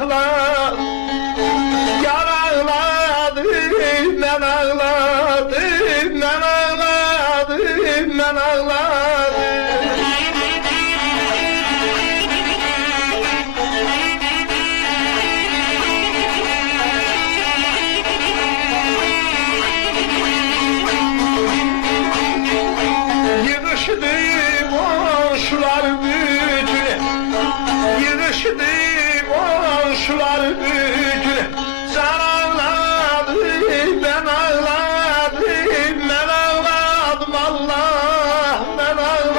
ağlar, yar ağladı, men ağladım, men ağladım, men ağladım. Yığışdı komşular bütün, yığışdı komşular bütün. Sen ağladın, ben ağladım, ben ağladım Allah, ben ağladım.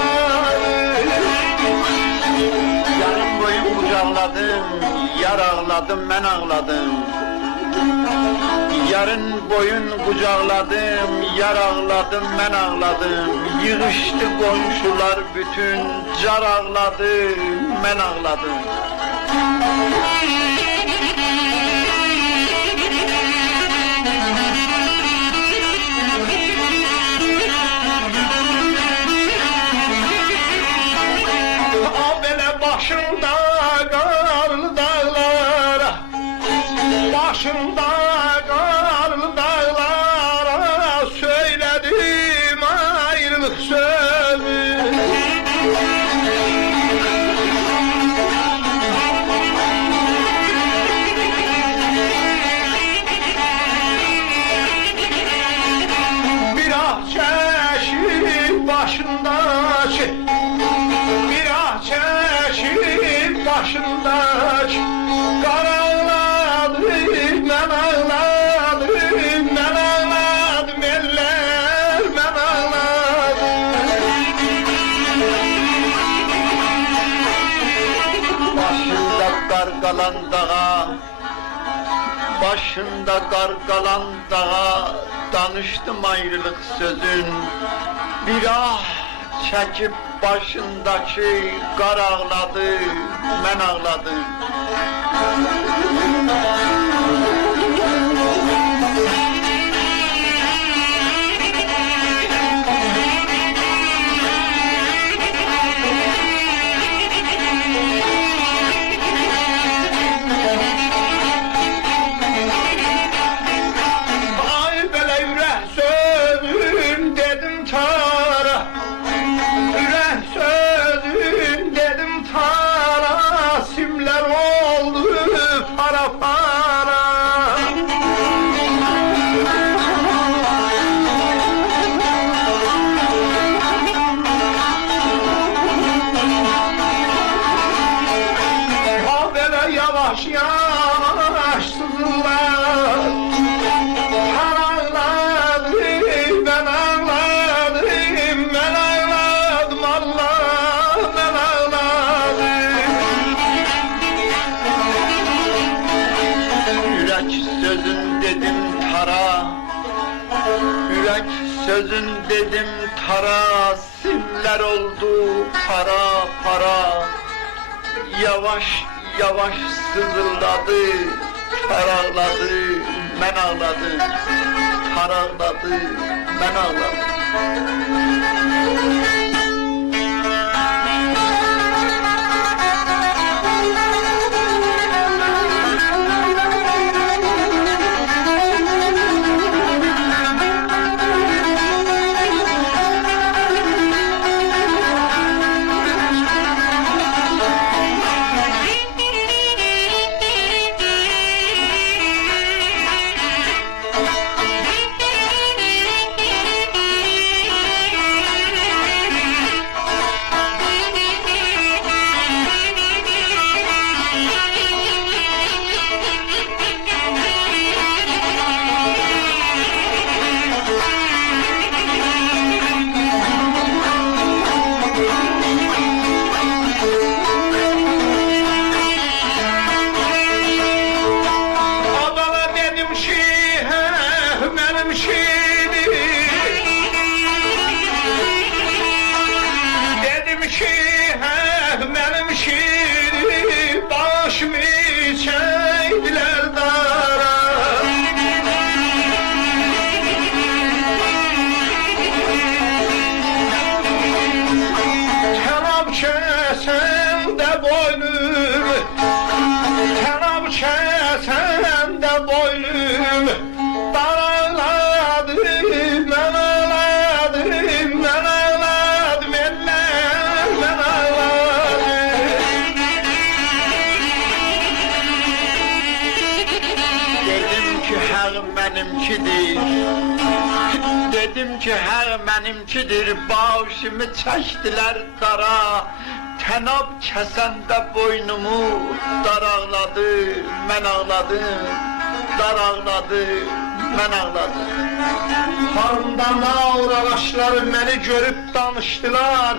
Yarın boyun kucakladım, yar ağladım, ben ağladım. Yarın boyun kucakladım, yar ağladım, ben ağladım. Yığıştı komşular bütün, car ağladı, ben ağladım. A böyle başımda karlı dağlara, başımda karlı dağlara söyledim ayrılık sözü. Bir ah çeşip başındaki, bir ah çeşip başındaki. Kar ağladım, ben ağladım, ben ağladım eller, ben ağladım. Başında kargalan dağa, başında kargalan dağa, danıştım ayrılık sözün. Bir ah çekip başındaki kar ağladı, ben ağladım. Ay böyle yürek sözün dedim tara, yürek sözün dedim tara, simler oldu para para. Ha böyle yavaş yavaş sızılar, ağladım, ben ağladım, ben ağladım Allah, ben ağladım. Yürek sözün dedim tara, yürek sözün dedim tara, simler oldu para para. Yavaş yavaş sızılladı, tar ağladı, ben ağladım. Tar ağladı, ben ağladım. Adana benim şehir, benim şehir. Dedim ki benim şehir, başımı çektiler dara. Tenab kesem de boynumu, tenab benimkidir. Dedim ki her benimkidir, başımı çektiler dara. Tenab kesende boynumu darağladı, ben ağladım. Darağladı, ben ağladım. Harımda naur ağaçları beni görüp danıştılar.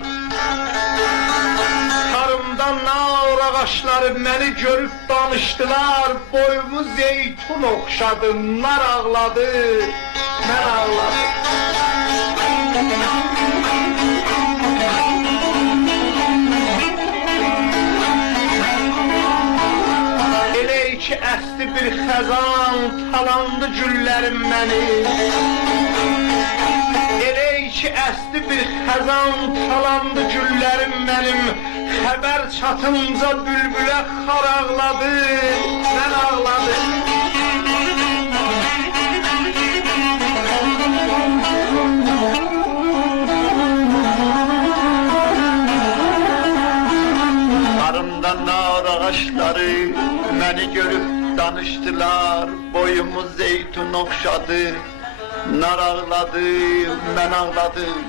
Harımda naur ağaçları beni görüp danıştılar. Boyumu zeytun okşadı, nar ağladı, ben ağladım. Elə ki əsdi bir xəzan, talandı güllərim məni. Elə ki əsdi bir xəzan, talandı güllərim mənim. Xəbər çatınca bülbülə xar ağladı, mən ağladım. Karımda nar ağaçları beni görüp danıştılar. Boyumu zeytun okşadı, nar ağladı, ben ağladım.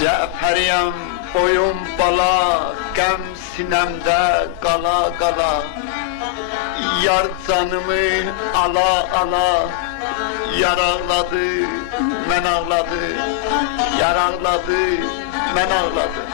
Caferiyem boyum bala, gəm sinemde qala qala. Yar canımı ala ala, yar ağladı, mən ağladı. Yar ağladı, mən ağladım.